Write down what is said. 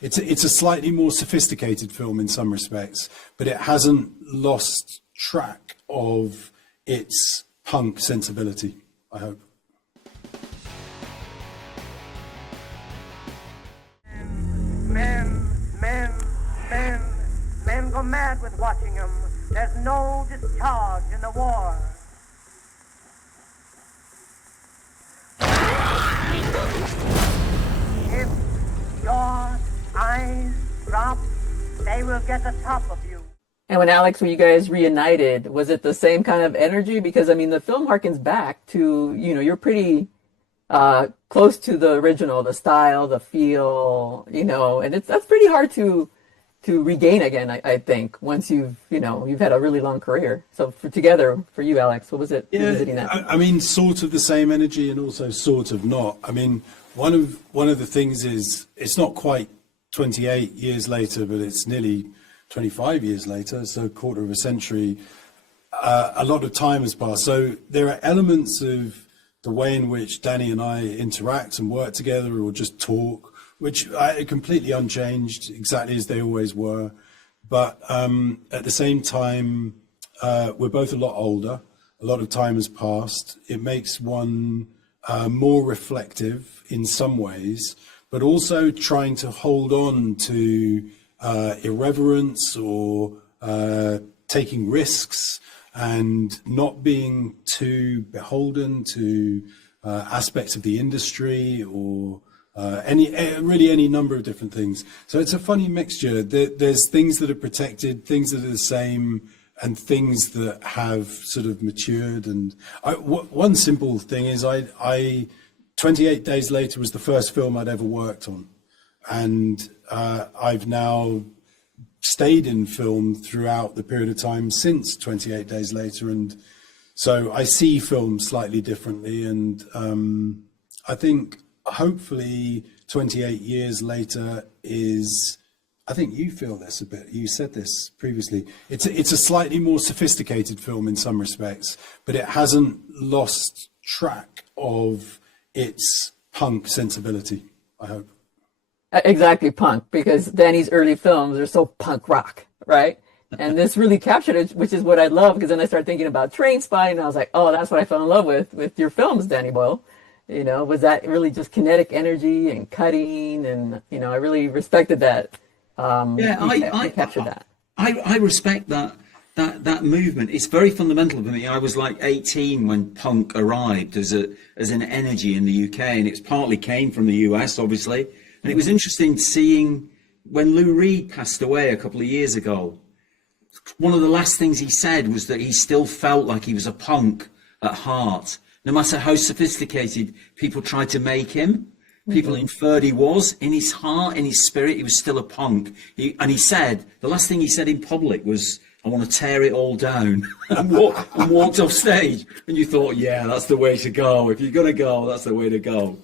It's a slightly more sophisticated film in some respects, but it hasn't lost track of its punk sensibility, I hope. Men go mad with watching him. There's no discharge in the war. If your eyes drop, they will get the top of you. And when Alex, when you guys reunited, was it the same kind of energy? Because I mean, the film harkens back to, you're pretty close to the original, the style, the feel, and that's pretty hard to regain again, I think, once you've had a really long career. So for you, Alex, what was it revisiting that? I mean, sort of the same energy and also sort of not. I mean, one of the things is it's not quite 28 years later, but it's nearly 25 years later, so a quarter of a century. A lot of time has passed. So there are elements of the way in which Danny and I interact and work together or just talk, which are completely unchanged, exactly as they always were. But at the same time, we're both a lot older. A lot of time has passed. It makes one more reflective in some ways, but also trying to hold on to irreverence or taking risks and not being too beholden to aspects of the industry or any number of different things. So it's a funny mixture. There's things that are protected, things that are the same, and things that have sort of matured. And one simple thing is, 28 Days Later was the first film I'd ever worked on, and I've now stayed in film throughout the period of time since 28 Days Later, and so I see film slightly differently. And I think hopefully 28 years later is, I think you feel this a bit, you said this previously, it's a slightly more sophisticated film in some respects, but it hasn't lost track of its punk sensibility, I hope. Exactly, punk, because Danny's early films are so punk rock, right? And this really captured it, which is what I love, because then I started thinking about Trainspotting, and I was like, oh, that's what I fell in love with your films, Danny Boyle. Was that really just kinetic energy and cutting, and I really respected that. I captured that. I respect that movement. It's very fundamental for me. I was like 18 when punk arrived as an energy in the UK, and it partly came from the US, obviously. And it was interesting seeing when Lou Reed passed away a couple of years ago. One of the last things he said was that he still felt like he was a punk at heart. No matter how sophisticated people tried to make him, people inferred he was. In his heart, in his spirit, he was still a punk. And he said, the last thing he said in public was, I want to tear it all down, and walked off stage. And you thought, yeah, that's the way to go. If you're going to go, that's the way to go.